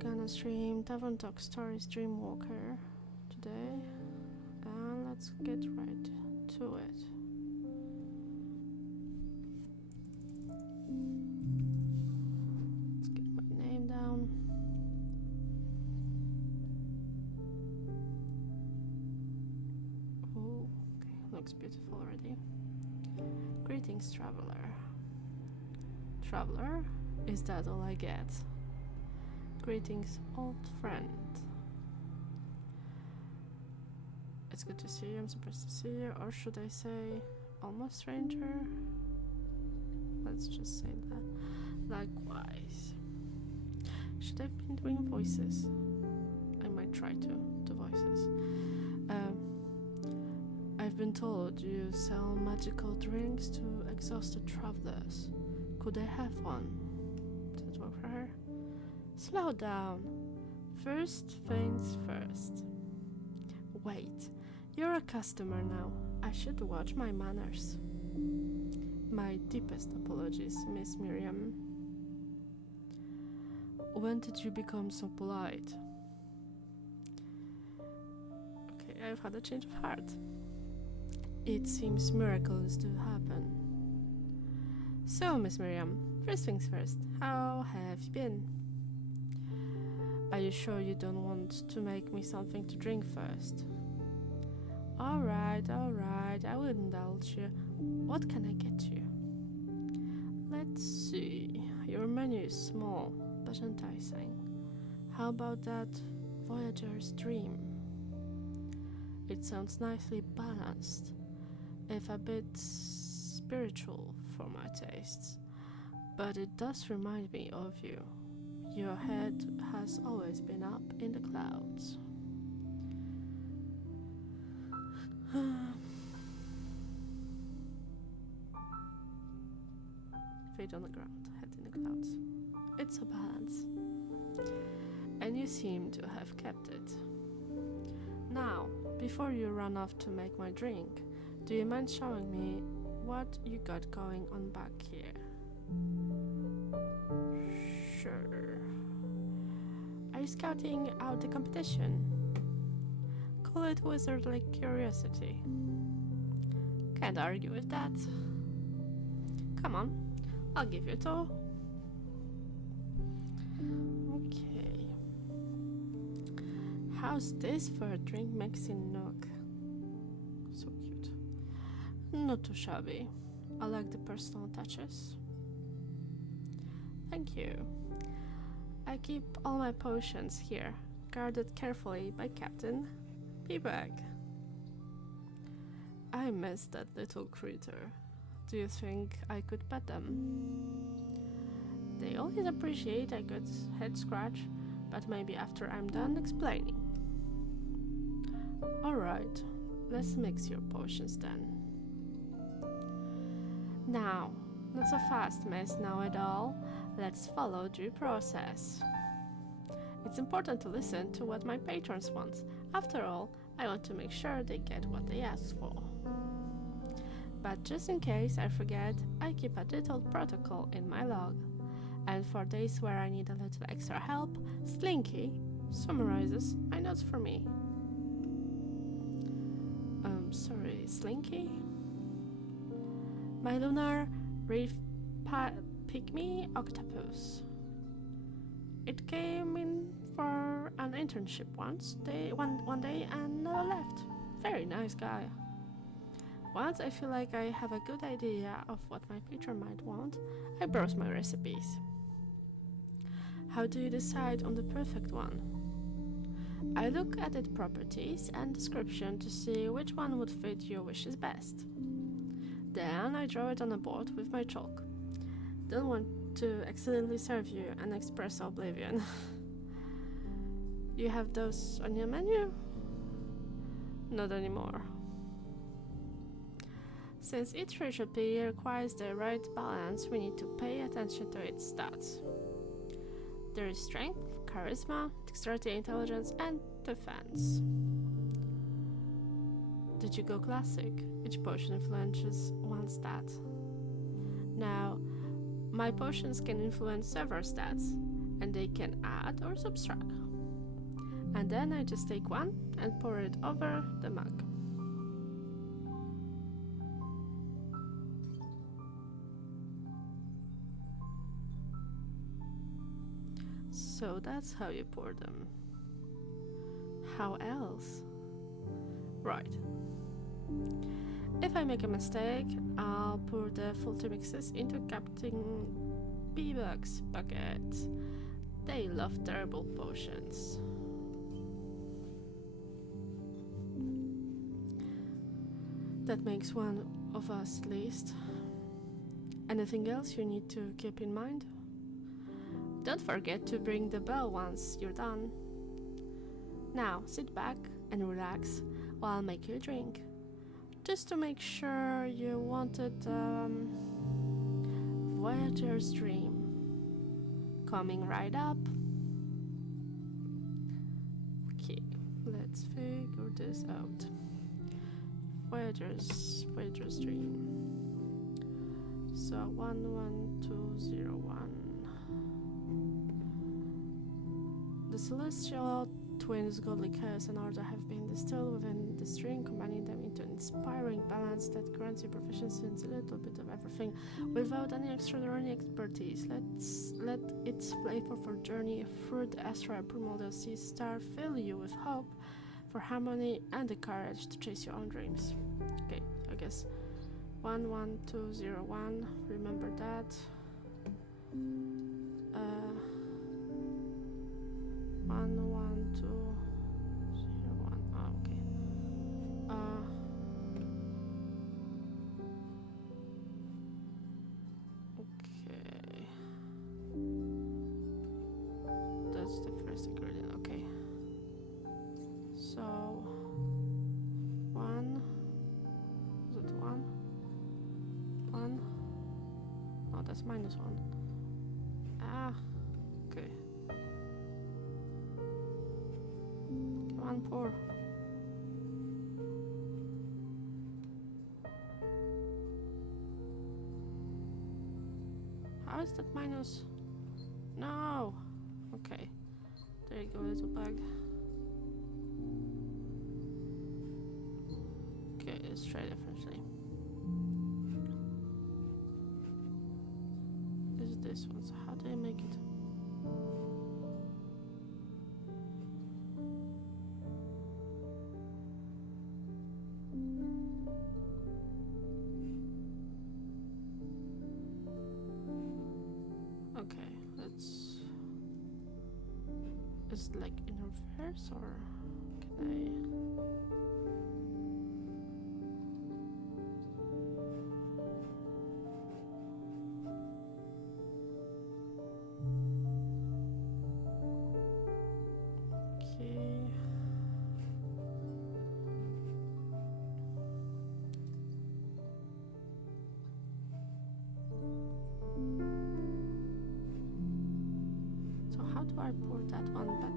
gonna stream Tavern Talk Stories Dreamwalker today, and let's get right to it. Let's get my name down. Oh, okay, looks beautiful already. Greetings, traveler. Traveler, is that all I get? Greetings, old friend. It's good to see you, I'm surprised to see you, or should I say, almost stranger? Let's just say that. Likewise. Should I have been doing voices? I might try to do voices. I've been told you sell magical drinks to exhausted travelers. Could I have one? Does it work for her? Slow down. First things first. Wait, you're a customer now. I should watch my manners. My deepest apologies, Miss Miriam. When did you become so polite? Okay, I've had a change of heart. It seems miracles do happen. So, Miss Miriam, first things first, how have you been? Are you sure you don't want to make me something to drink first? Alright, I will indulge you. What can I get you? Let's see. Your menu is small, but enticing. How about that Voyager's Dream? It sounds nicely balanced, if a bit spiritual for my tastes, but it does remind me of you. Your head has always been up in the clouds. Feet on the ground, head in the clouds. It's a balance. And you seem to have kept it. Now, before you run off to make my drink, do you mind showing me what you got going on back here? Sure. Are you scouting out the competition? Call it wizardly curiosity. Can't argue with that. Come on, I'll give you a tour. Okay. How's this for a drink mixing nook? So cute. Not too shabby. I like the personal touches. Thank you. I keep all my potions here, guarded carefully by Captain P-Bag. I miss that little critter. Do you think I could pet them? They always appreciate a good head scratch, but maybe after I'm done explaining. Alright, let's mix your potions then. Now, not so fast, Miss Know-It-All. Let's follow due process. It's important to listen to what my patrons want. After all, I want to make sure they get what they ask for. But just in case I forget, I keep a detailed protocol in my log. And for days where I need a little extra help, Slinky summarizes my notes for me. Sorry, Slinky? My lunar reef pygmy octopus. It came in for an internship one day and never left. Very nice guy. Once I feel like I have a good idea of what my patron might want, I browse my recipes. How do you decide on the perfect one? I look at its properties and description to see which one would fit your wishes best. Then I draw it on a board with my chalk. Don't want to accidentally serve you an espresso oblivion. You have those on your menu? Not anymore. Since each recipe requires the right balance, we need to pay attention to its stats. There is strength, charisma, dexterity, intelligence, and defense. Did you go classic? Each potion influences one stat. Now, my potions can influence several stats, and they can add or subtract. And then I just take one and pour it over the mug. So that's how you pour them. How else? Right. If I make a mistake, I'll pour the filter mixes into Captain Bebug's bucket. They love terrible potions. That makes one of us at least. Anything else you need to keep in mind? Don't forget to ring the bell once you're done. Now sit back and relax while I make you a drink. Just to make sure you wanted Voyager's Dream. Coming right up. Okay, let's figure this out. Voyager's Dream. So 11201. The celestial twins, godly chaos and order have been distilled within this drink, combining them into an inspiring balance that grants you proficiency in a little bit of everything without any extraordinary expertise. Let's let its flavorful journey through the astral primordial sea star fill you with hope for harmony and the courage to chase your own dreams. Okay, I guess 11201, remember that. 11201. Oh, okay. Okay. That's the first ingredient. Okay. So 1. Is it 1? 1. No, that's -1. Ah. Okay. Come on, pour. How is that minus? No! Okay. There you go, little bug. Okay, let's try differently. Is this one, so how do I make it? Okay, let's... Is it like in reverse or can I... How do I pour that one, but...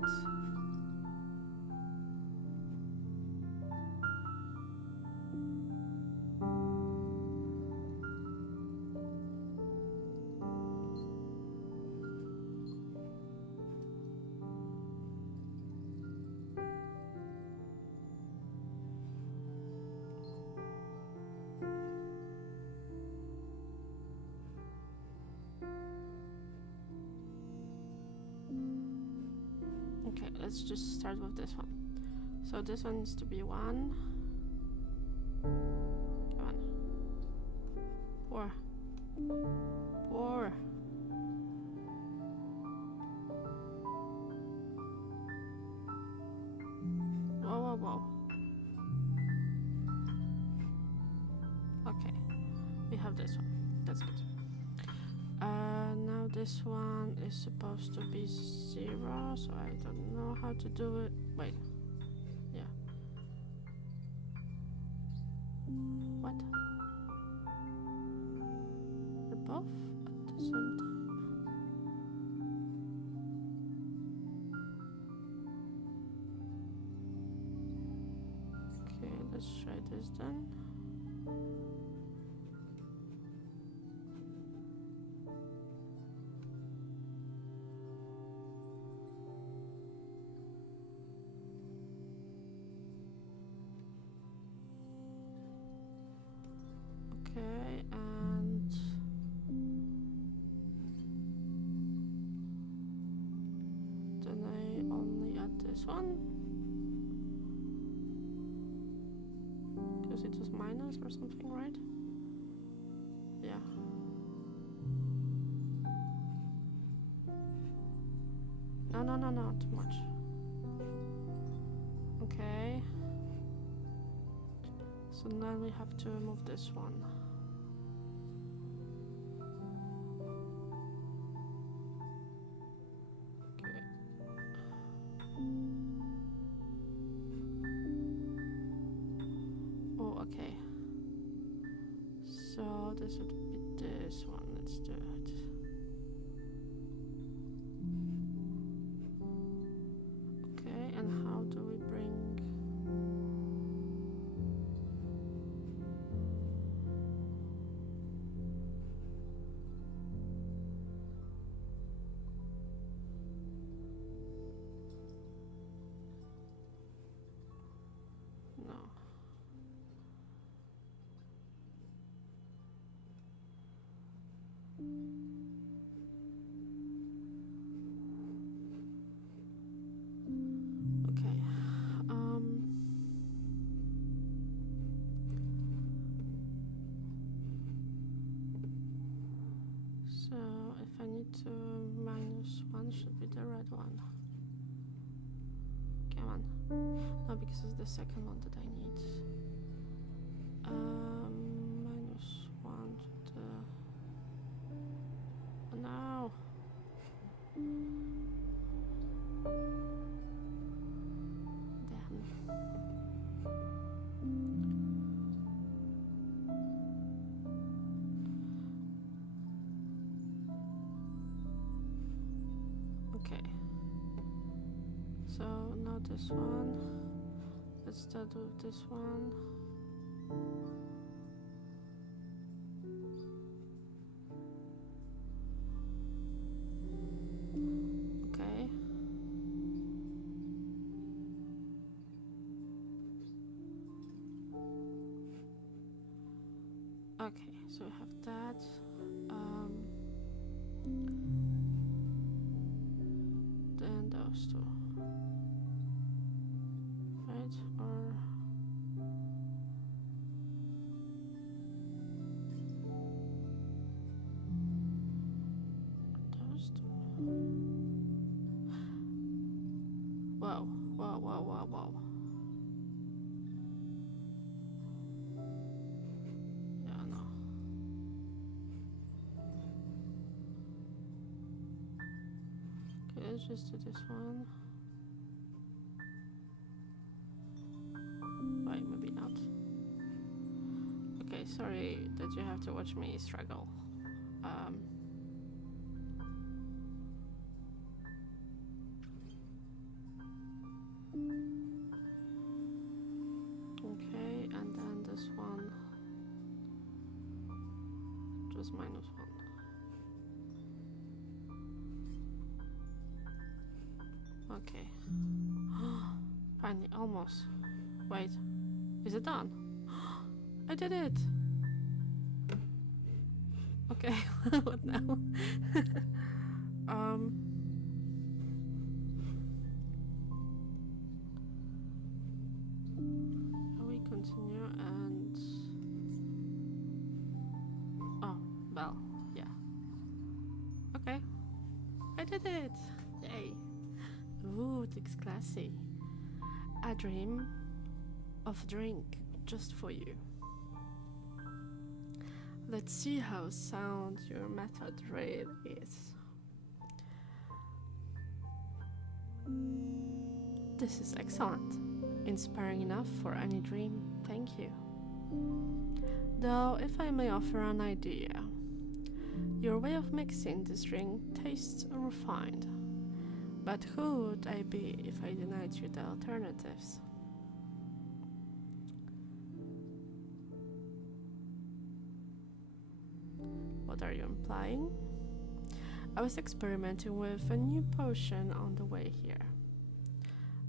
Okay, let's just start with this one. So this one needs to be 1. Come on. Pour. Pour. Whoa, whoa, whoa. Okay, we have this one. That's good. Now this one is supposed to be 0, so I don't know how to do it. Wait. Yeah. What? They're both at the same time. Okay, let's try this then. this one? Because it was minus or something, right? Yeah. No, too much. Okay. So now we have to move this one. Okay. Oh, okay. So this would be this one. Let's do it. Okay, and how do we bring... No. Okay. So if I need to minus one, should be the red one. Come on. No, because it's the second one that I need. Minus one to the... Oh, no. Damn. Okay. So now this one. Let's start with this one. Okay. Okay, so we have that. Then those two. Right? Or those two. Whoa. Yeah, no. Okay, let's just do this one. Wait, maybe not. Okay, sorry that you have to watch me struggle. Okay, and then this one just minus one. Okay. Finally, almost. Wait, is it done? I did it! Okay, what now? We continue and... Oh, well, yeah. Okay, I did it! Yay! Ooh, it looks classy. A dream of a drink just for you. Let's see how sound your method really is. This is excellent. Inspiring enough for any dream, thank you. Though, if I may offer an idea, your way of mixing this drink tastes refined. But who would I be if I denied you the alternatives? What are you implying? I was experimenting with a new potion on the way here.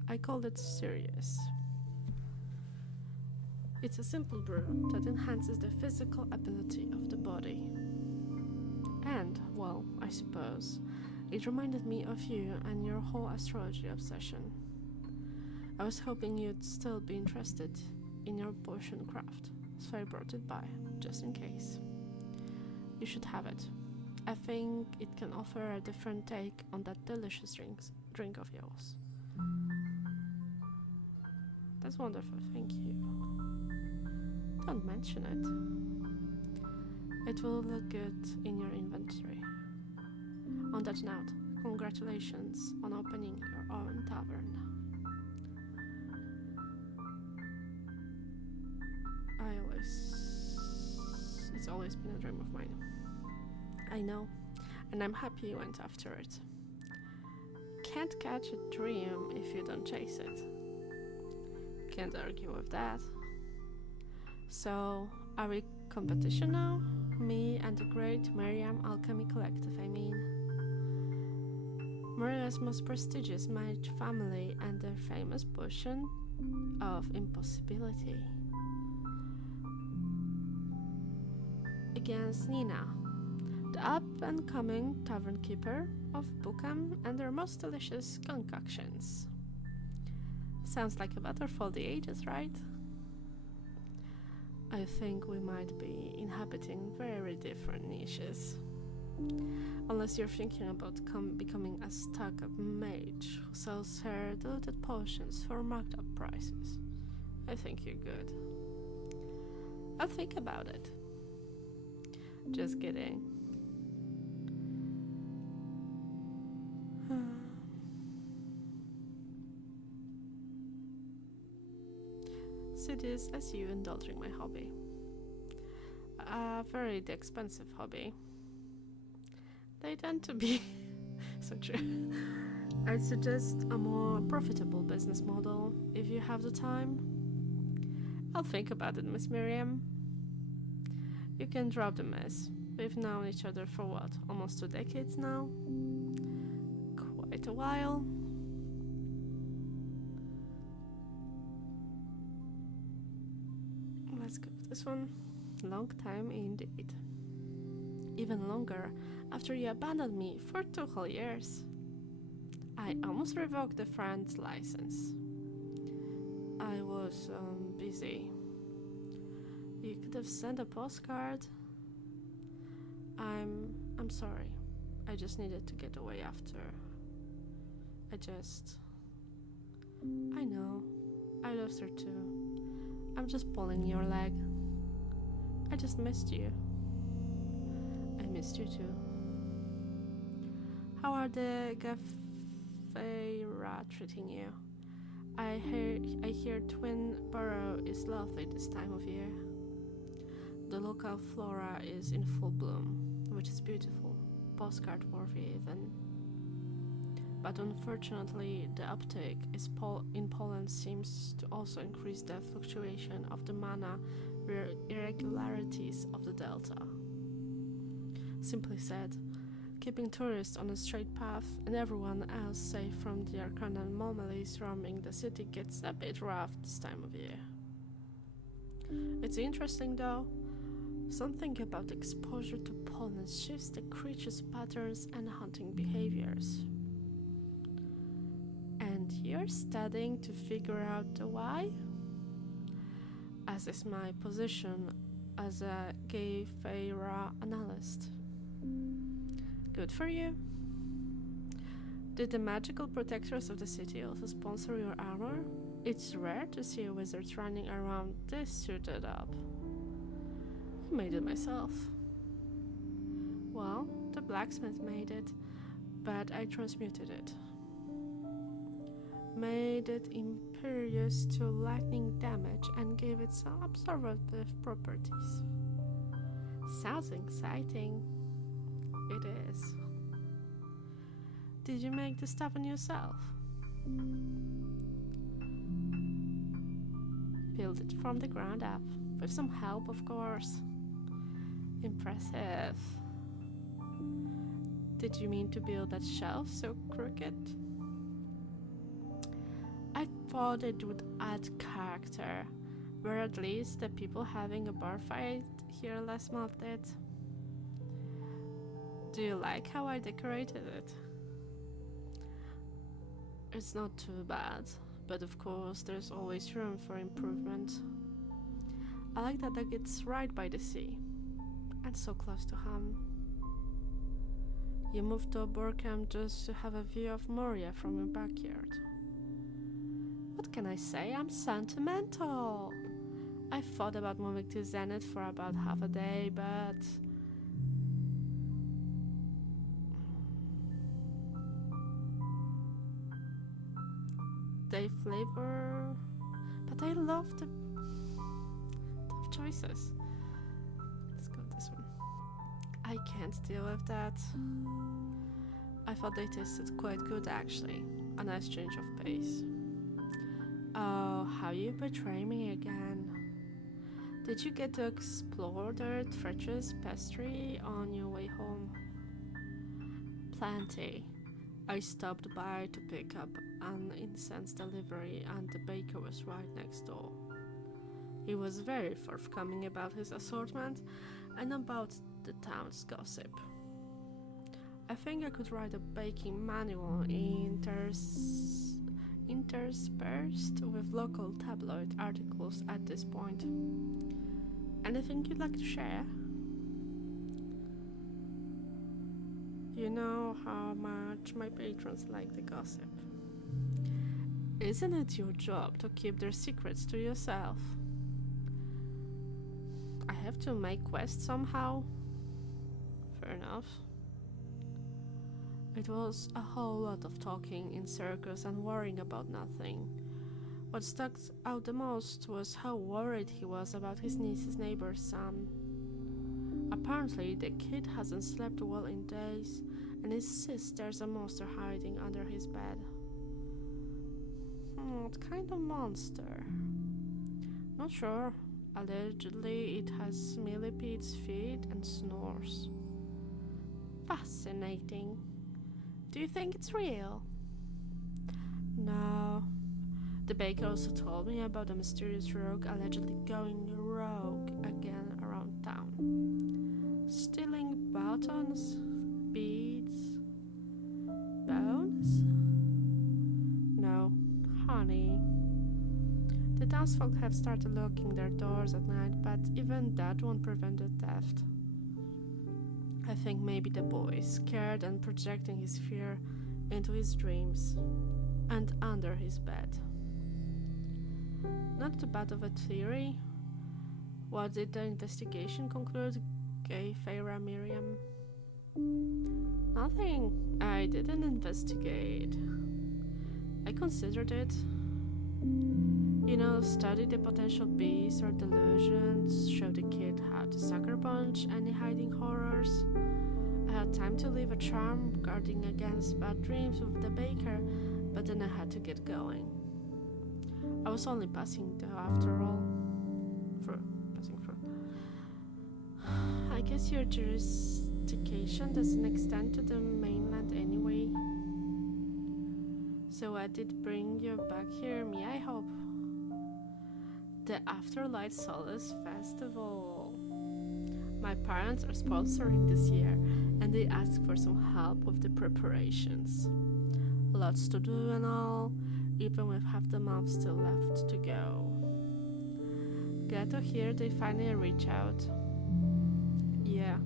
I called it Sirius. It's a simple brew that enhances the physical ability of the body. And, well, I suppose, it reminded me of you and your whole astrology obsession. I was hoping you'd still be interested in your potion craft, so I brought it by, just in case. You should have it. I think it can offer a different take on that delicious drink of yours. That's wonderful, thank you. Don't mention it. It will look good in your inventory. On that note, congratulations on opening your own tavern. It's always been a dream of mine. I know, and I'm happy you went after it. Can't catch a dream if you don't chase it. Can't argue with that. So, are we competition now? Me and the great Miriam Alchemy Collective, I mean. Maria's most prestigious mage family and their famous potion of impossibility. Against Nina, the up-and-coming tavern keeper of Buckham and their most delicious concoctions. Sounds like a battle for the ages, right? I think we might be inhabiting very different niches. Unless you're thinking about becoming a stuck-up mage who sells her diluted potions for marked-up prices. I think you're good. I'll think about it. Just kidding. See this as you indulging my hobby. A very expensive hobby. They tend to be so true. I'd suggest a more profitable business model if you have the time. I'll think about it, Miss Miriam. You can drop the mess. We've known each other for what, almost 2 decades now? Quite a while. Let's go with this one. Long time indeed. Even longer after you abandoned me for 2 whole years. I almost revoked the friend's license. I was busy. You could have sent a postcard. I'm sorry. I just needed to get away after. I know. I lost her too. I'm just pulling your leg. I just missed you. I missed you too. How are the Gafeira treating you? I hear Twin Burrow is lovely this time of year. The local flora is in full bloom, which is beautiful, postcard worthy even. But unfortunately, the uptake in Poland seems to also increase the fluctuation of the mana irregularities of the delta. Simply said, keeping tourists on a straight path and everyone else safe from the arcane anomalies roaming the city gets a bit rough this time of year. It's interesting though. Something about exposure to pollen shifts the creature's patterns and hunting behaviors. And you're studying to figure out the why? As is my position as a Gafeira analyst. Good for you. Did the magical protectors of the city also sponsor your armor? It's rare to see a wizard running around this suited up. I made it myself. Well, the blacksmith made it, but I transmuted it. Made it impervious to lightning damage and gave it some absorptive properties. Sounds exciting. It is. Did you make the stuff on yourself? Build it from the ground up, with some help, of course. Impressive. Did you mean to build that shelf so crooked? I thought it would add character, where at least the people having a bar fight here last month did. Do you like how I decorated it? It's not too bad, But of course, there's always room for improvement. I like that it's right by the sea, and so close to home. You moved to Borkham just to have a view of Moria from your backyard. What can I say? I'm sentimental. I thought about moving to Zenith for about half a day, but they flavor. But I love the tough choices. Let's go with this one. I can't deal with that. I thought they tasted quite good actually. A nice change of pace. Oh, how you betray me again. Did you get to explore their treacherous pastry on your way home? Plenty. I stopped by to pick up an incense delivery and the baker was right next door. He was very forthcoming about his assortment and about the town's gossip. I think I could write a baking manual interspersed with local tabloid articles at this point. Anything you'd like to share? You know how much my patrons like the gossip. Isn't it your job to keep their secrets to yourself? I have to make quests somehow. Fair enough. It was a whole lot of talking in circles and worrying about nothing. What stuck out the most was how worried he was about his niece's neighbor's son. Apparently, the kid hasn't slept well in days and insists there's a monster hiding under his bed. What kind of monster? Not sure. Allegedly, it has millipedes' feet and snores. Fascinating. Do you think it's real? No. The baker also told me about a mysterious rogue allegedly going rogue again around town. Stealing buttons, beads, bones? No, honey. The townsfolk have started locking their doors at night, but even that won't prevent the theft. I think maybe the boy is scared and projecting his fear into his dreams and under his bed. Not too bad of a theory. What did the investigation conclude, Gay Feyre Miriam? Nothing. I didn't investigate. I considered it. You know, study the potential beasts or delusions, show the kid how to sucker punch any hiding horrors. I had time to leave a charm guarding against bad dreams with the baker, but then I had to get going. I was only passing though after all. Passing through. I guess your jurisdiction doesn't extend to the mainland anyway. So what did bring you back here, me I hope? The Afterlight Solace Festival. My parents are sponsoring this year and they asked for some help with the preparations. Lots to do and all, even with half the month still left to go. Glad to hear they finally reach out. Yeah.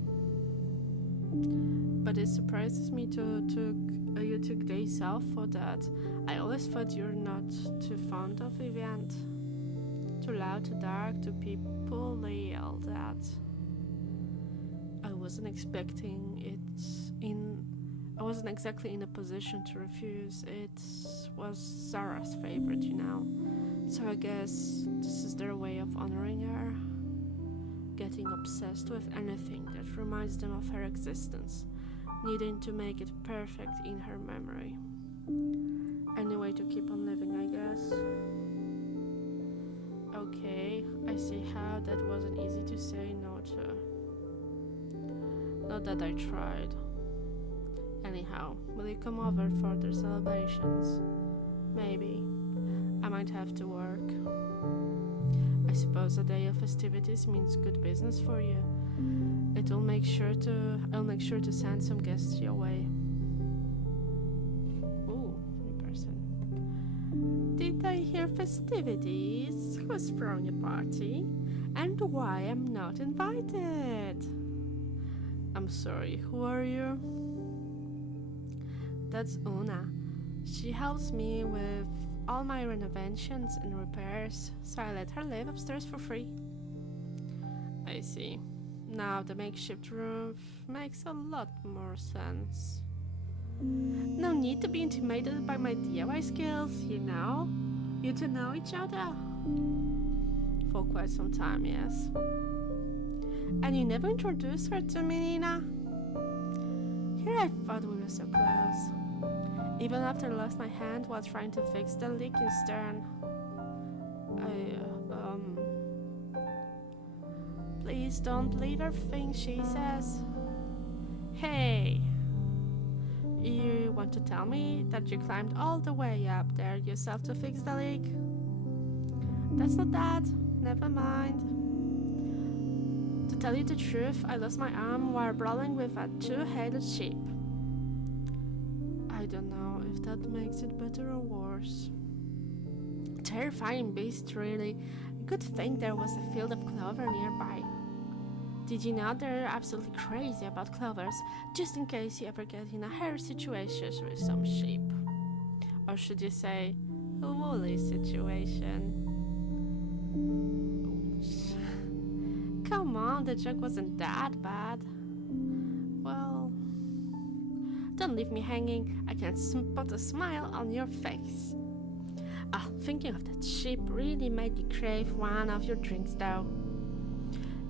But it surprises me you took days off for that. I always thought you're not too fond of event. Too loud, too dark, too people-y, all that. I wasn't exactly in a position to refuse. It was Zara's favorite, you know. So I guess this is their way of honoring her. Getting obsessed with anything that reminds them of her existence, needing to make it perfect in her memory. Any way to keep on living, I guess. Okay, I see how that wasn't easy to say no to. Not that I tried. Anyhow, will you come over for their celebrations? Maybe. I might have to work. I suppose a day of festivities means good business for you. I'll make sure to send some guests your way. Ooh, new person. Did I hear festivities. Who's throwing a party? And why I'm not invited? I'm sorry, who are you? That's Una. She helps me with all my renovations and repairs, so I let her live upstairs for free. I see. Now the makeshift roof makes a lot more sense. No need to be intimidated by my DIY skills, you know? You two know each other? For quite some time, yes. And you never introduced her to me, Nina? Here I thought we were so close. Even after I lost my hand while trying to fix the leak in Stern. Please don't believe everything she says. Hey! You want to tell me that you climbed all the way up there yourself to fix the leak? That's not that. Never mind. To tell you the truth, I lost my arm while brawling with a two-headed sheep. I don't know if that makes it better or worse. Terrifying beast, really. Good thing there was a field of clover nearby. Did you know they're absolutely crazy about clovers, just in case you ever get in a hairy situation with some sheep? Or should you say, a woolly situation? Come on, the joke wasn't that bad. Well, don't leave me hanging. I can spot a smile on your face. Thinking of that sheep really made me crave one of your drinks though.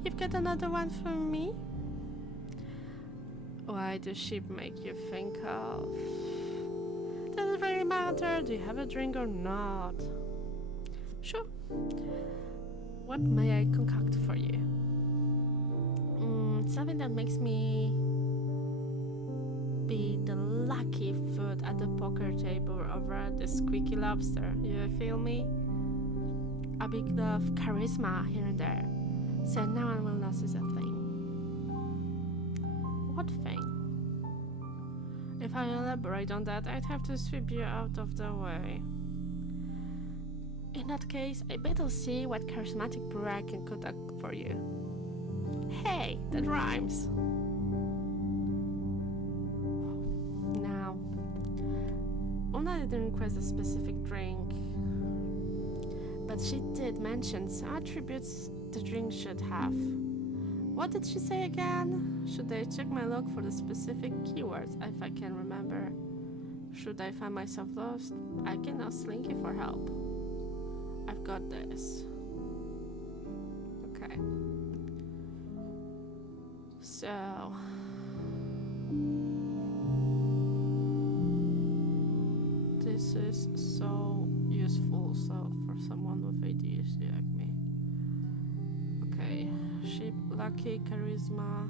You've got another one for me? Why do sheep make you think of? Does it really matter? Do you have a drink or not? Sure. What may I concoct for you? Something that makes me be the lucky foot at the poker table over at the squeaky lobster. You feel me? A bit of charisma here and there, so no one will notice a thing. What thing? If I elaborate on that, I'd have to sweep you out of the way. In that case, I bet I'll see what charismatic brew I can conduct for you. Hey, that rhymes. Now, Una didn't request a specific drink, but she did mention some attributes the drink should have. What did she say again? Should I check my log for the specific keywords if I can remember? Should I find myself lost, I can ask Slinky for help. I've got this. Okay. So... this is so useful for someone with ADHD like me. Okay. Sheep, lucky, charisma.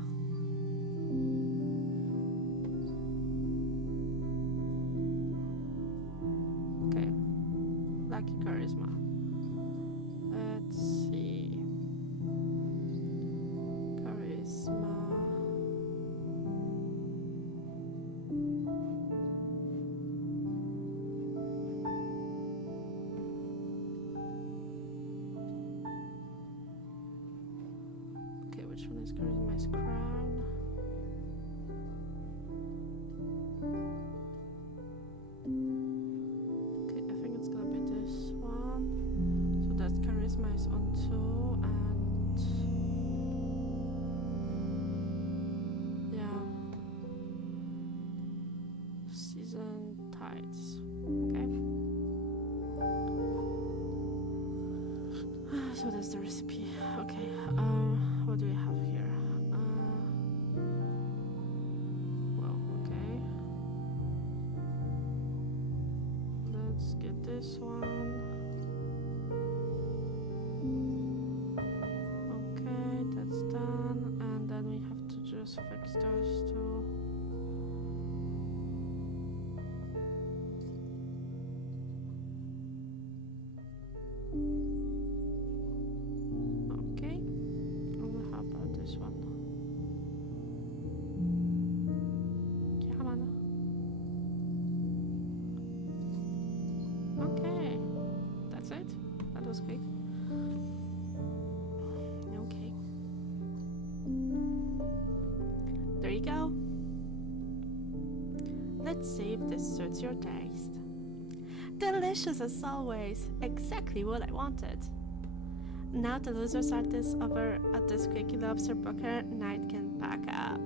Okay. Lucky, charisma. Let's see. Charisma. Okay, which one is charisma's crown? Okay, I think it's gonna be this one. So that charisma is on 2 and yeah, season tides. Okay. So that's the recipe. Okay. What do we have here? Well, okay. Let's get this one. Okay, that's done. And then we have to just fix those two. Okay. And how about this one? Come on. Okay. Let's see if this suits your taste. Delicious as always, exactly what I wanted. Now the losers artists over at the Squeaky Lobster Poker night can pack up.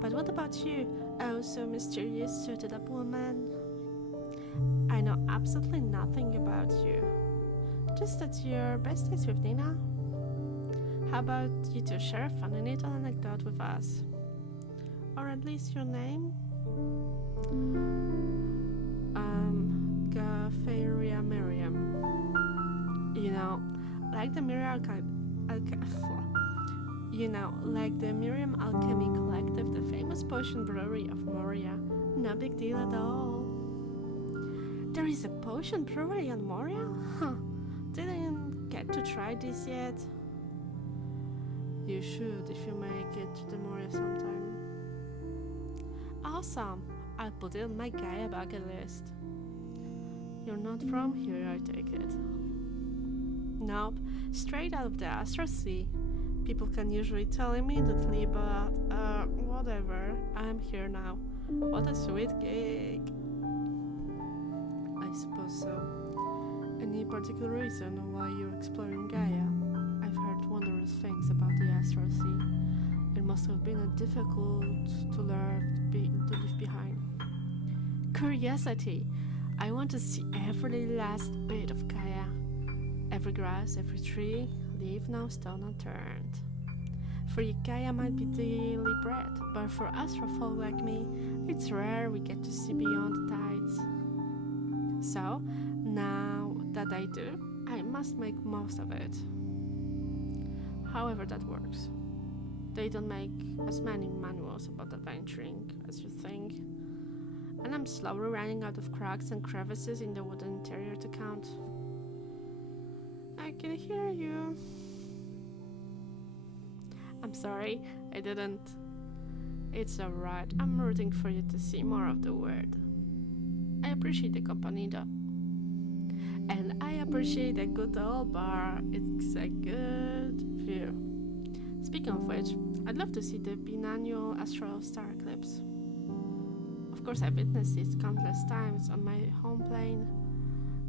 But what about you, oh so mysterious suited up woman? I know absolutely nothing about you. Just that you're besties with Nina. How about you two share a funny little anecdote with us? Or at least your name? Gafaria Miriam. You know, like the Miriam like the Miriam Alchemy Collective, the famous potion brewery of Moria. No big deal at all. There is a potion brewery on Moria? Huh. Didn't get to try this yet. You should if you make it to the Moria sometime. Awesome. I'll put it on my Gaia bucket list. You're not from here, I take it. Nope, straight out of the Astral Sea. People can usually tell immediately, but whatever. I'm here now. What a sweet gig. I suppose so. Any particular reason why you're exploring Gaia? I've heard wondrous things about the Astral Sea. It must have been difficult to leave behind. Curiosity. I want to see every last bit of Gaia. Every grass, every tree, leave no stone unturned. For you, Gaia might be daily bread, but for astral folk like me, it's rare we get to see beyond the tides. So, now that I do, I must make most of it. However that works. They don't make as many manuals about adventuring as you think, and I'm slowly running out of cracks and crevices in the wooden interior to count. I can hear you. I'm sorry, I didn't. It's alright, I'm rooting for you to see more of the world. I appreciate the company though. And I appreciate a good old bar, it's a good view. Speaking of which, I'd love to see the biennial astral star eclipse. Of course, I've witnessed it countless times on my home plane,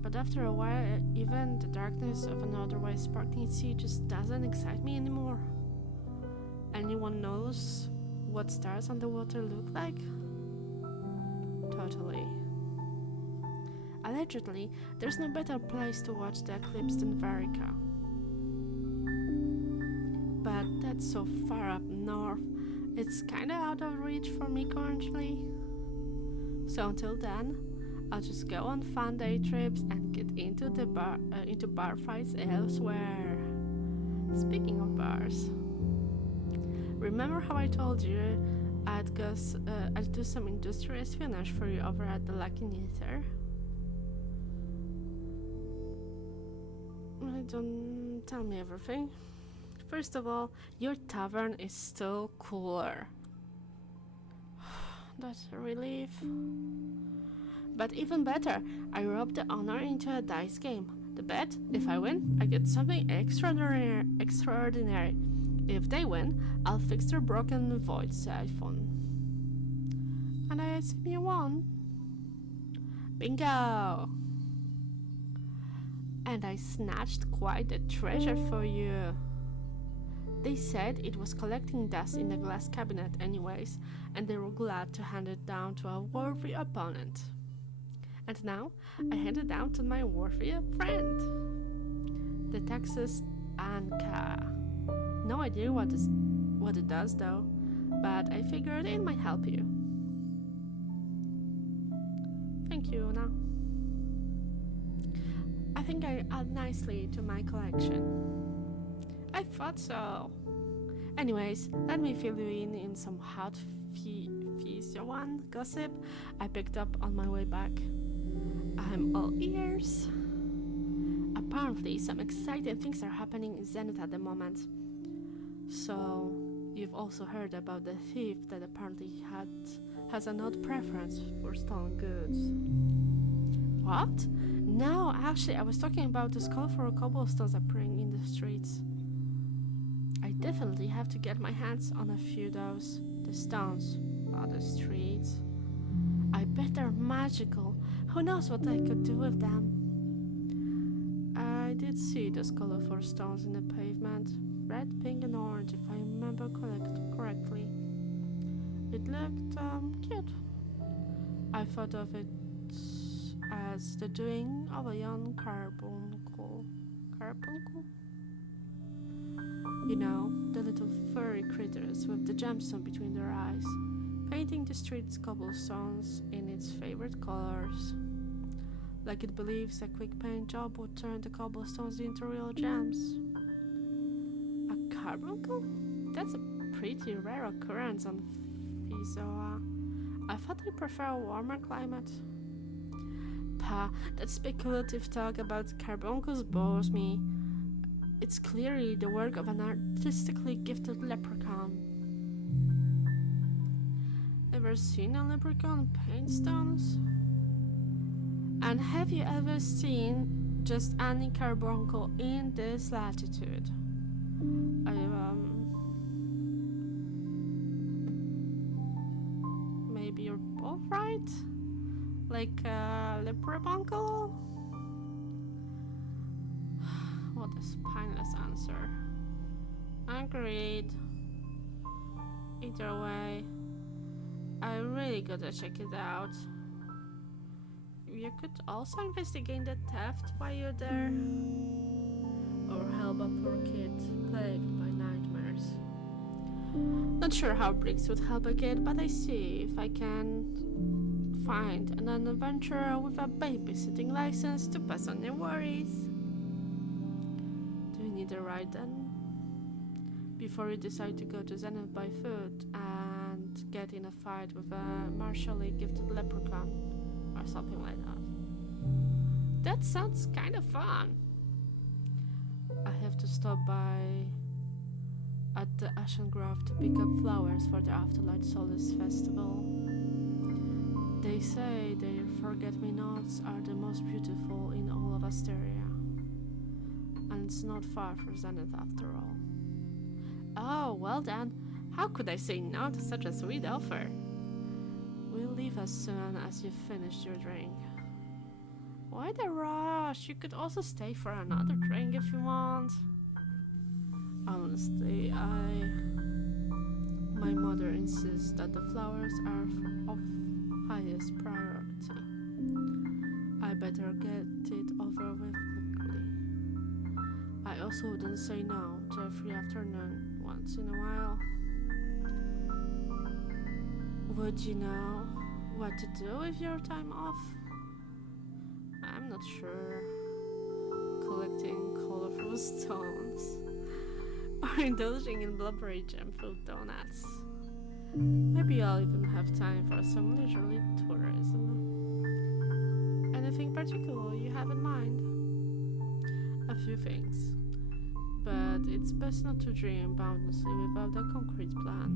but after a while, even the darkness of an otherwise sparkling sea just doesn't excite me anymore. Anyone knows what stars on the water look like? Totally. Allegedly, there's no better place to watch the eclipse than Varica. But that's so far up north, it's kinda out of reach for me currently. So until then, I'll just go on fun day trips and get into bar fights elsewhere. Speaking of bars, remember how I told you I'd do some industrial espionage for you over at the Lucky Nether? Don't tell me everything. First of all, your tavern is still cooler. That's a relief. But even better, I robbed the owner into a dice game. The bet, if I win, I get something extraordinary. If they win, I'll fix their broken void siphon. And I assume you won. Bingo! And I snatched quite a treasure for you. They said it was collecting dust in the glass cabinet anyways, and they were glad to hand it down to a worthy opponent. And now, I hand it down to my worthy friend, the Texas Anka. No idea what it does though, but I figured it might help you. Thank you, Una. I think I add nicely to my collection. I thought so. Anyways, let me fill you in some hot one gossip I picked up on my way back. I'm all ears. Apparently, some exciting things are happening in Zenith at the moment. So, you've also heard about the thief that apparently has an odd preference for stolen goods. What? No, actually, I was talking about the skull for cobblestones appearing in the streets. I definitely have to get my hands on a few of those. The stones, not the streets. magical. Who knows what I could do with them? I did see those colorful stones in the pavement. Red, pink, and orange, if I remember correctly. It looked cute. I thought of it as the doing of a young carbuncle. Carbuncle? You know, the little furry critters with the gemstone between their eyes, painting the streets cobblestones in its favorite colors. Like it believes a quick paint job would turn the cobblestones into real gems. A carbuncle? That's a pretty rare occurrence on Fizoa. I thought they prefer a warmer climate. Pah, that speculative talk about carbuncles bores me. It's clearly the work of an artistically gifted leprechaun. Ever seen a leprechaun paint stones? And have you ever seen just any carbuncle in this latitude? Maybe you're both right? Like a leprechaun? What a spineless answer. Agreed. Either way, I really gotta check it out. You could also investigate the theft while you're there. Or help a poor kid plagued by nightmares. Not sure how bricks would help a kid, but I see if I can find an adventurer with a babysitting license to pass on your worries. Do you need a ride then? Before you decide to go to Zenith by foot and get in a fight with a martially gifted leprechaun or something like that. That sounds kind of fun. I have to stop by at the Ashen Grove to pick up flowers for the Afterlight Solace Festival. They say their forget-me-nots are the most beautiful in all of Asteria. And it's not far from Zenith after all. Oh, well then, how could I say no to such a sweet offer? We'll leave as soon as you've finished your drink. Why the rush? You could also stay for another drink if you want. Honestly, my mother insists that the flowers are of highest priority. I better get it over with quickly. I also wouldn't say no to a free afternoon once in a while. Would you know what to do with your time off? I'm not sure. Collecting colorful stones or indulging in blubbery gem-filled donuts. Maybe I'll even have time for some leisurely tourism. Anything particular you have in mind? A few things, but it's best not to dream boundlessly without a concrete plan.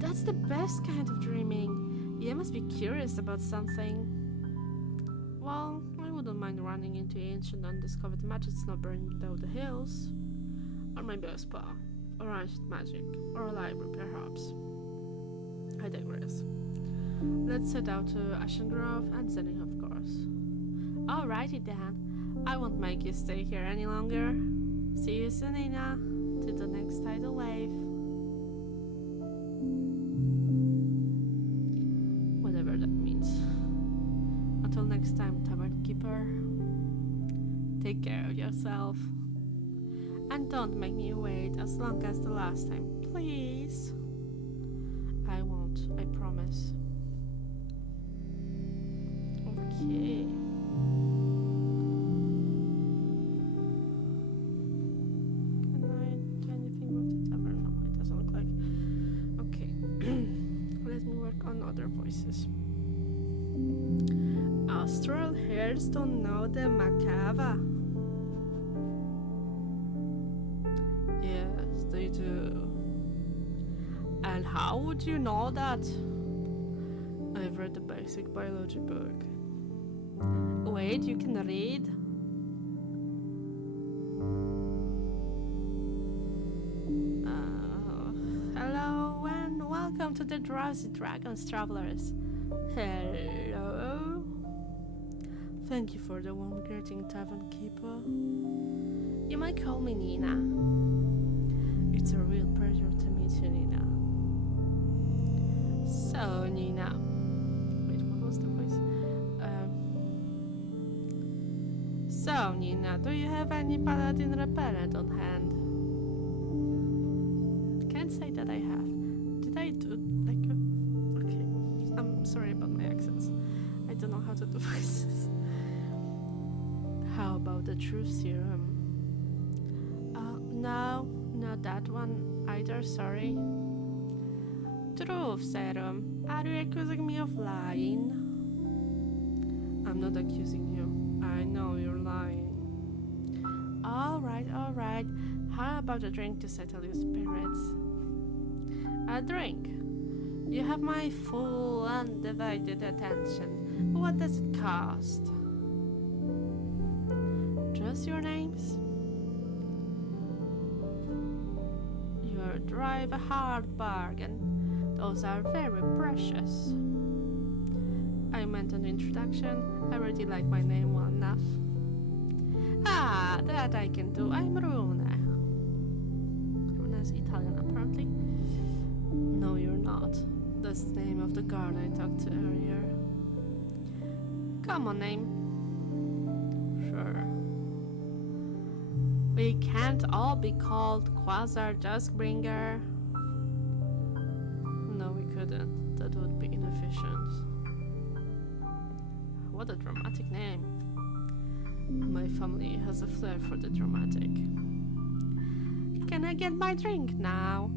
That's the best kind of dreaming. You must be curious about something. Well, I wouldn't mind running into ancient undiscovered magic snobbering down the hills. Or maybe a spa, or ancient magic, or a library perhaps. I digress. Let's head out to Ashen Grove and Zenith, of course. Alrighty then, I won't make you stay here any longer. See you soon, Ina, to the next tidal wave. Whatever that means. Until next time, Tavern Keeper. Take care of yourself. And don't make me wait as long as the last time, please. I won't, I promise. Okay. Can I do anything with the tavern? No, it doesn't look like. Okay. Let me work on other voices. Astral hairs don't know the macabre. Yes, they do. And how would you know that? I've read the basic biology book. Wait, you can read? Hello and welcome to the Drowsy Dragons Travelers. Hello. Thank you for the warm greeting, Tavern Keeper. You might call me Nina. It's a real pleasure to meet you, Nina. So, Nina. Wait, what was the voice? So, Nina, do you have any paladin repellent on hand? Can't say that I have. Did I do like a... Okay, I'm sorry about my accents. I don't know how to do voices. How about the truth serum? No, not that one either, sorry. Truth serum, are you accusing me of lying? I'm not accusing you. I know you're lying. Alright. How about a drink to settle your spirits? A drink? You have my full, undivided attention. What does it cost? Just your names? You drive a hard bargain. Those are very precious. I meant an introduction. I already like my name well enough. Ah, that I can do. I'm Rune. Rune is Italian, apparently. No, you're not. That's the name of the guard I talked to earlier. Common name. Sure. We can't all be called Quasar Duskbringer. No, we couldn't. That would be inefficient. What a dramatic name. My family has a flair for the dramatic. Can I get my drink now?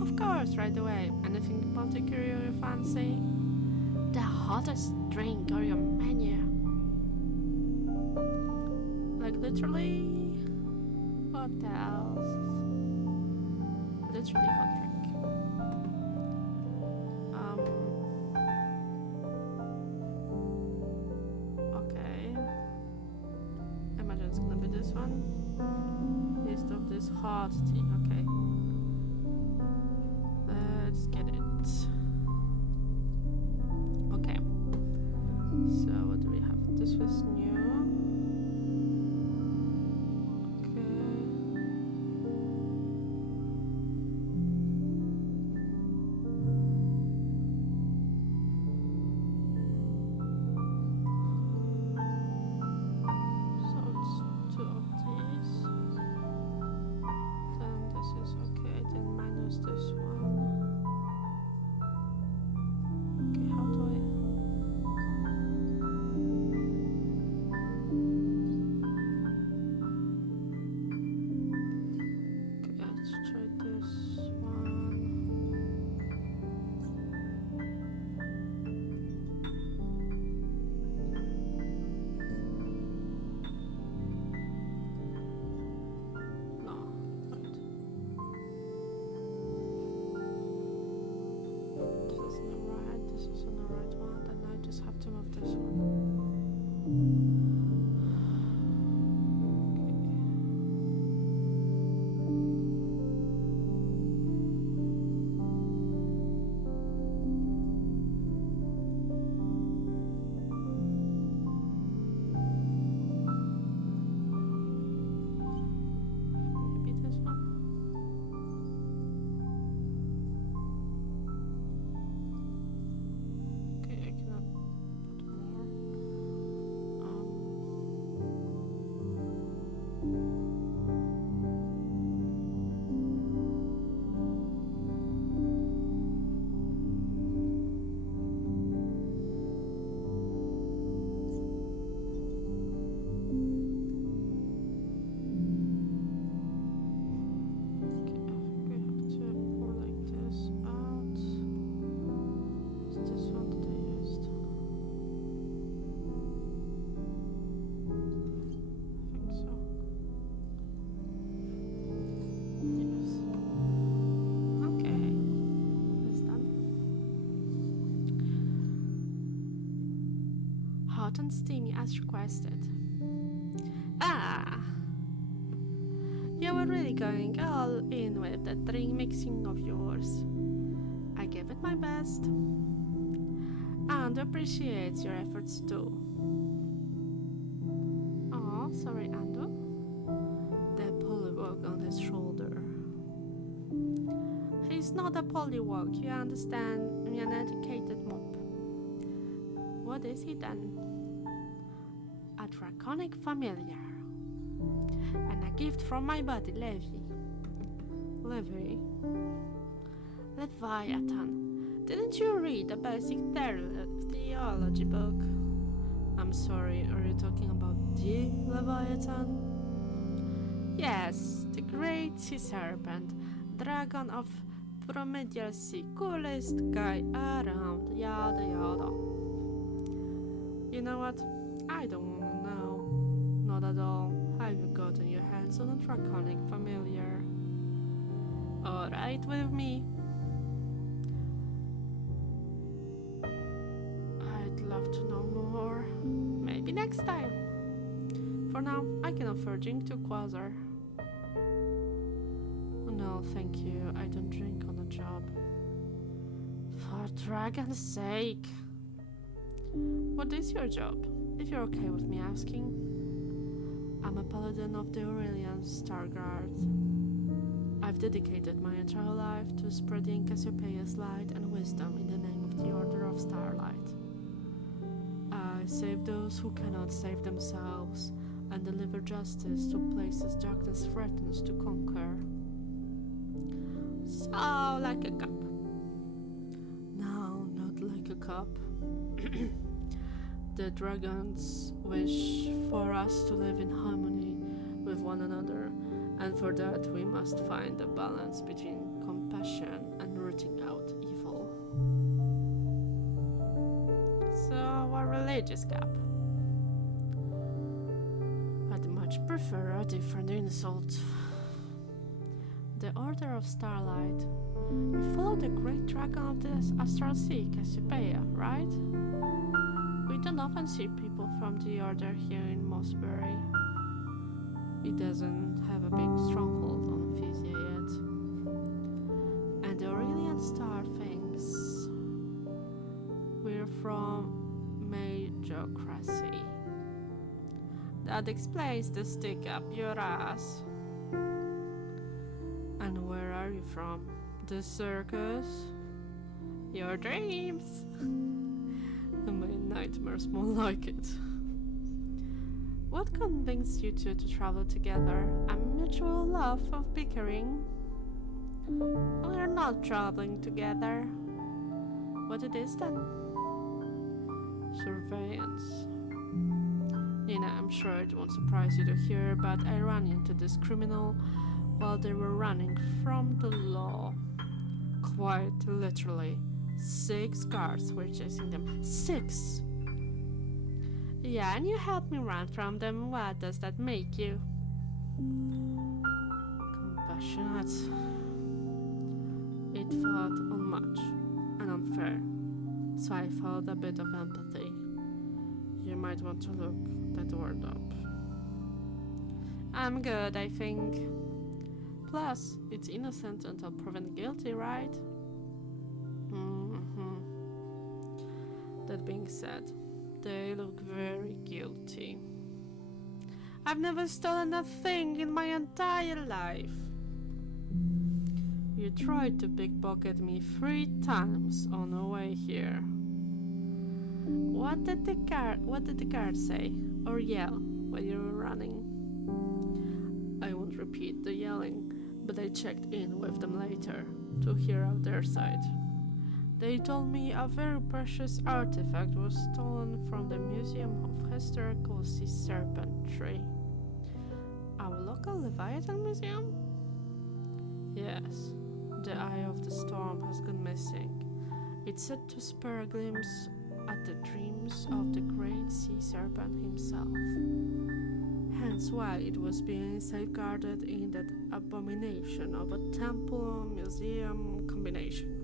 Of course, right away. Anything in particular you fancy? The hottest drink on your menu. Like literally? What else? Literally hot drink. Okay. Imagine it's gonna be this one. Taste of this hot tea. Okay. Let's get it. Okay. So what do we have? This was new. Hot and steamy as requested. Ah! You were really going all in with that drink mixing of yours. I gave it my best. Ando appreciates your efforts too. Oh, sorry, Ando. The pollywog on his shoulder. He's not a pollywog, you understand? I'm an educated mob. What is he then? A draconic familiar. And a gift from my buddy, Levi. Leviathan. Didn't you read a basic theology book? I'm sorry, are you talking about the Leviathan? Yes, the great sea serpent, dragon of Promedial Sea, coolest guy around, yada yada. You know what? I don't wanna know. Not at all. Have you gotten your hands on a draconic familiar? Alright with me. I'd love to know more. Maybe next time. For now, I can offer drink to Quasar. No, thank you. I don't drink on the job. For dragon's sake. What is your job, if you're okay with me asking? I'm a paladin of the Aurelian Starguard. I've dedicated my entire life to spreading Cassiopeia's light and wisdom in the name of the Order of Starlight. I save those who cannot save themselves and deliver justice to places darkness threatens to conquer. So, like a cup. No, not like a cup. The dragons wish for us to live in harmony with one another, and for that we must find a balance between compassion and rooting out evil. So, a religious gap. I'd much prefer a different insult. The Order of Starlight. You follow the great dragon of the Astral Sea, Cassiopeia, right? We don't often see people from the Order here in Mossbury. It doesn't have a big stronghold on Physia yet. And the Aurelian Star thinks we're from Majocracy. That explains the stick up your ass. And where are you from? The circus? Your dreams? My nightmares more like it. What convinced you two to travel together? A mutual love of bickering? We're not traveling together. What it is then? Surveillance. Nina, I'm sure it won't surprise you to hear, but I ran into this criminal while they were running from the law. Quite literally. 6 guards were chasing them. 6! Yeah, and you helped me run from them. What does that make you? Compassionate. It felt unmuch and unfair, so I felt a bit of empathy. You might want to look that word up. I'm good, I think. Plus, it's innocent until proven guilty, right? That being said, they look very guilty. I've never stolen a thing in my entire life. You tried to pickpocket me 3 times on the way here. What did the guard say or yell when you were running? I won't repeat the yelling, but I checked in with them later to hear out their side. They told me a very precious artifact was stolen from the Museum of Historical Sea Serpentry. Our local Leviathan museum? Yes, the Eye of the Storm has gone missing. It's said to spare a glimpse at the dreams of the great sea serpent himself. Hence why it was being safeguarded in that abomination of a temple-museum combination.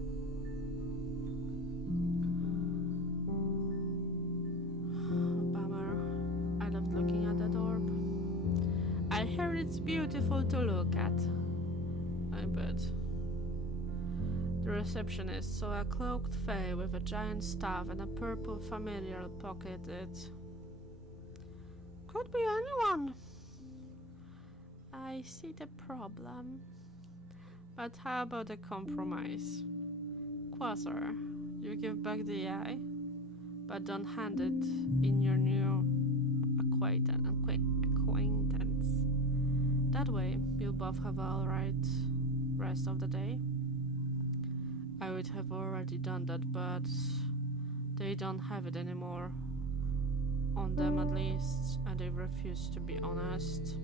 Bummer. I loved looking at that orb. I heard it's beautiful to look at. I bet. The receptionist saw a cloaked fae with a giant staff and a purple familiar pocketed. Could be anyone. I see the problem. But how about a compromise? Quasar, you give back the eye, but don't hand it in your new acquaintance. That way, you'll both have alright rest of the day. I would have already done that, but they don't have it anymore. On them at least, and they refuse to be honest.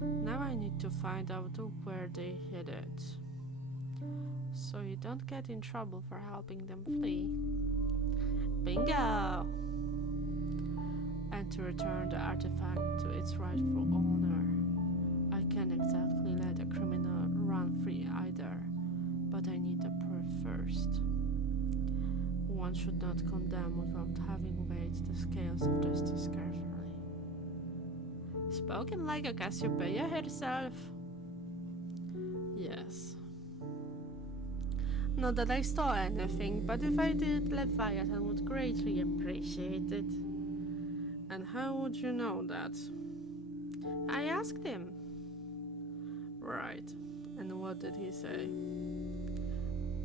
Now I need to find out where they hid it, so you don't get in trouble for helping them flee. Bingo! And to return the artifact to its rightful owner. I can't exactly let a criminal run free either, but I need a proof first. One should not condemn without having weighed the scales of justice carefully. Spoken like a Cassiopeia herself. Yes. Not that I stole anything, but if I did, Leviathan would greatly appreciate it. And how would you know that? I asked him. Right. And what did he say?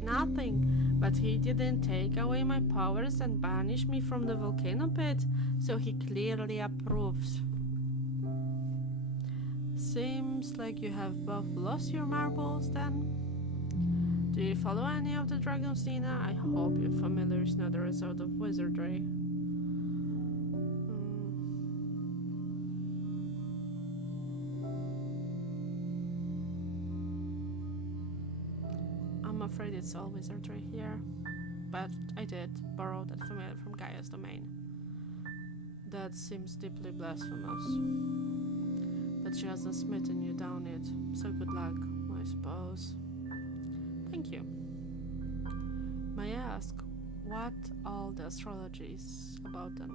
Nothing, but he didn't take away my powers and banish me from the volcano pit, so he clearly approves. Seems like you have both lost your marbles then. Do you follow any of the dragons, Nina? I hope your familiar is not a result of wizardry. I'm afraid it's all wizardry here, but I did borrow that familiar from Gaia's domain. That seems deeply blasphemous. But she hasn't smitten you down yet, so good luck, I suppose. Thank you. May I ask, what all the astrology is about then?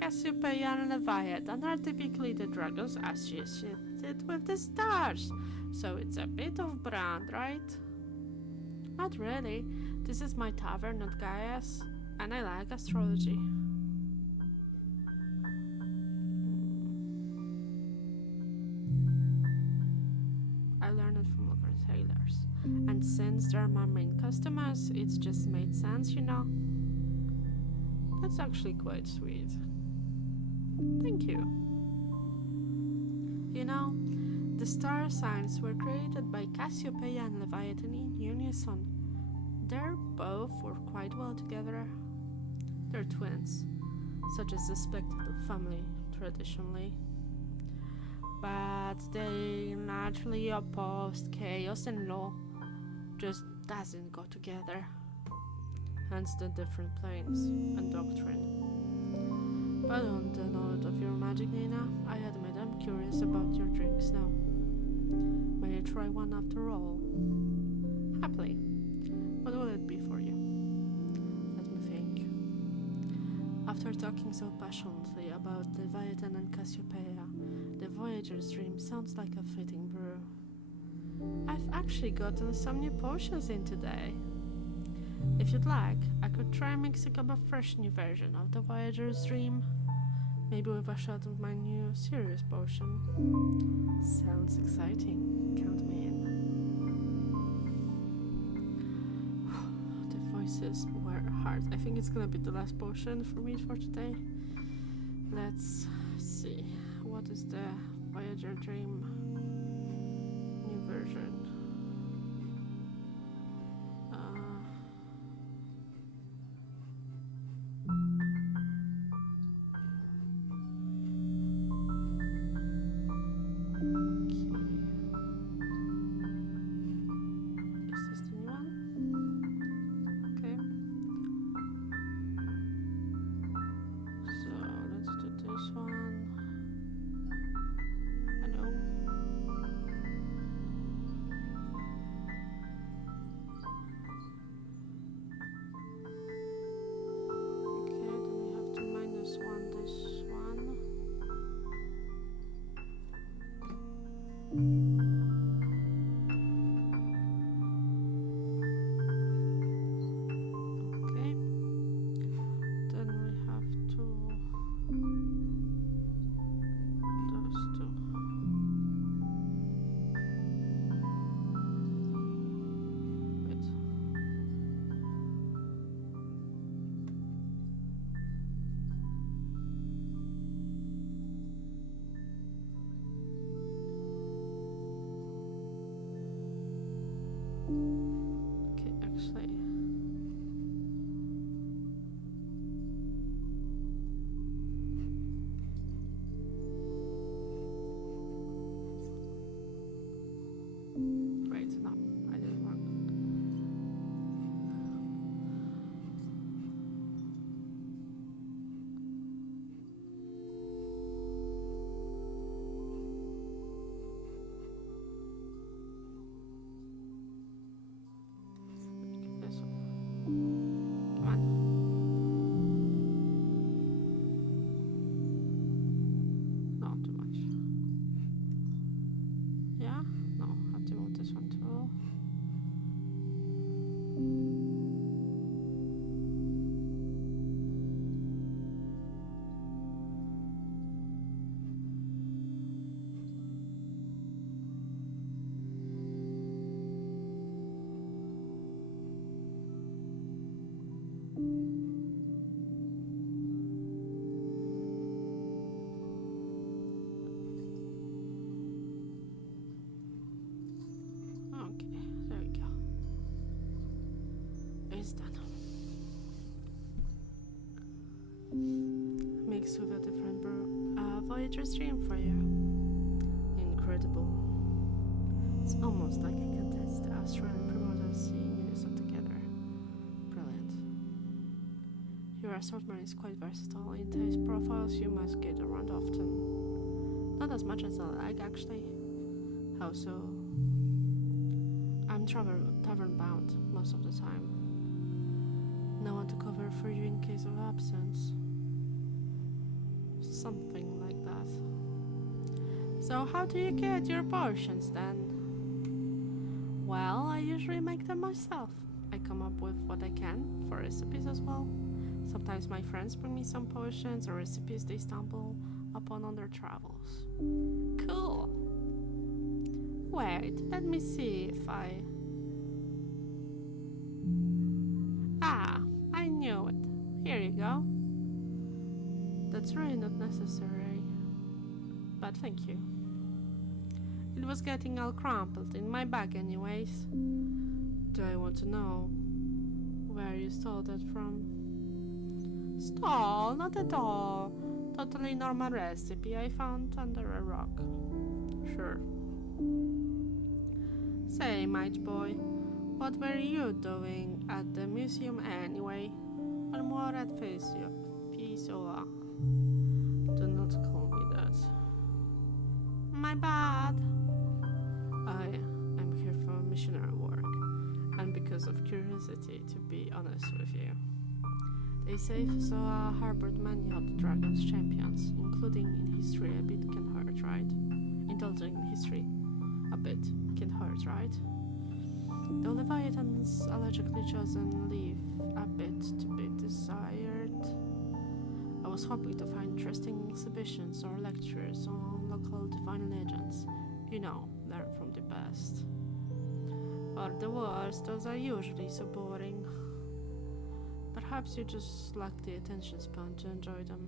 Cassiopeia and Leviathan are typically the dragons associated with the stars, so it's a bit of brand, right? Not really. This is my tavern, not Gaia's, and I like astrology. I learned it from local sailors, and since they're my main customers, it's just made sense, you know? That's actually quite sweet. Thank you. You know, the star signs were created by Cassiopeia and Leviathan in unison. They both work quite well together. They're twins, such as expected of family traditionally. But they naturally opposed chaos and law. Just doesn't go together. Hence the different planes and doctrine. But on the note of your magic, Nina, I admit I'm curious about your drinks now. May I try one after all? Happily. What will it be for you? Let me think. After talking so passionately about Leviathan and Cassiopeia, the Voyager's dream sounds like a fitting brew. I've actually gotten some new potions in today. If you'd like, I could try mixing up a fresh new version of the Voyager's dream. Maybe with a shot of my new serious potion. Sounds exciting. Count me in. The voices were hard. I think it's gonna be the last potion for me for today. Let's see. What is the Voyager dream new version? weeks with a different brew. A Voyager's dream for you. Incredible. It's almost like I can taste the Australian promoters seeing you so together. Brilliant. Your assortment is quite versatile. In taste profiles you must get around often. Not as much as I like, actually. How so? I'm tavern bound most of the time. No one to cover for you in case of absence. Something like that. So how do you get your potions then? Well, I usually make them myself. I come up with what I can for recipes as well. Sometimes my friends bring me some potions or recipes they stumble upon on their travels. Cool. Wait, let me see if I... I knew it. Here you go. That's really not necessary. But thank you. It was getting all crumpled in my bag anyways. Do I want to know where you stole that from? Stole? Not at all. Totally normal recipe I found under a rock. Sure. Say, mate boy, what were you doing at the museum anyway? Or more at Fisoa? Do not call me that. My bad. I am here for missionary work, and because of curiosity, to be honest with you. They say Fisoa harbored many of the dragon's champions, including in history a bit can hurt, right? Indulging in history a bit can hurt, right? The Leviathans allegedly chosen leave a bit to be desired. I was hoping to find interesting exhibitions or lectures on local divine legends. You know, learn from the best. Or the worst, those are usually so boring. Perhaps you just lack the attention span to enjoy them.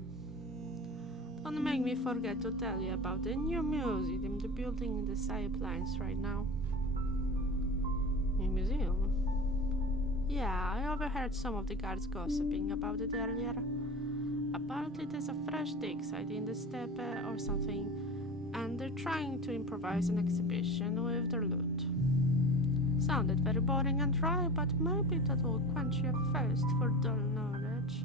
Don't make me forget to tell you about the new museum they're building in the Side Plains right now. New museum? Yeah, I overheard some of the guards gossiping about it earlier. Apparently there's a fresh dig site in the steppe or something, and they're trying to improvise an exhibition with their loot. Sounded very boring and dry, but maybe that will quench your thirst for dull knowledge.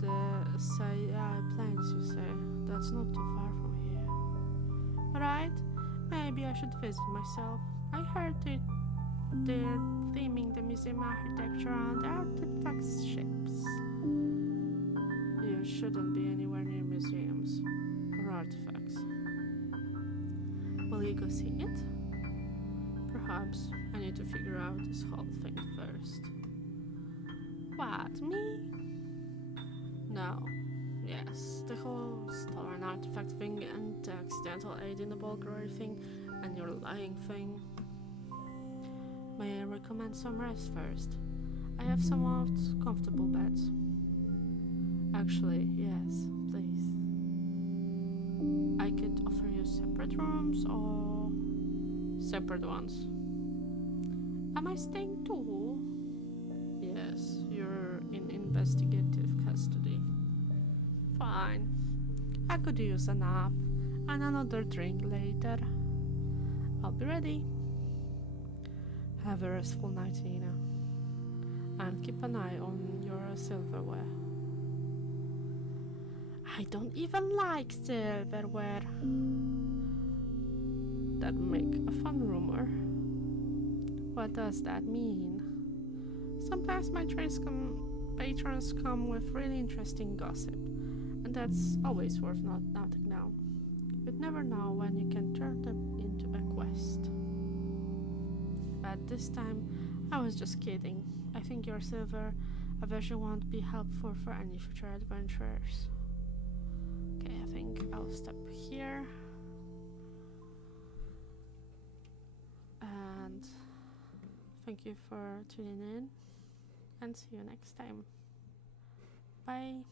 The Side Plains, you say? That's not too far from here. Right? Maybe I should visit myself. I heard they're theming the museum architecture around artifact ships. You shouldn't be anywhere near museums or artifacts. Will you go see it? Perhaps I need to figure out this whole thing first. What, me? No. Yes, the whole store and artifact thing and the accidental aid in the bulk thing and your lying thing. May I recommend some rest first? I have somewhat comfortable beds. Actually, yes, please. I could offer you separate rooms or separate ones. Am I staying too? Yes, you're in investigative custody. Fine. I could use a nap and another drink later. I'll be ready. Have a restful night, Nina. And keep an eye on your silverware. I don't even like silverware. That make a fun rumor. What does that mean? Sometimes my patrons come with really interesting gossip, and that's always worth noting down. You'd never know when you can turn them into a quest. But this time, I was just kidding. I think your silver version won't be helpful for any future adventurers. Okay, I think I'll stop here. And thank you for tuning in, and see you next time. Bye.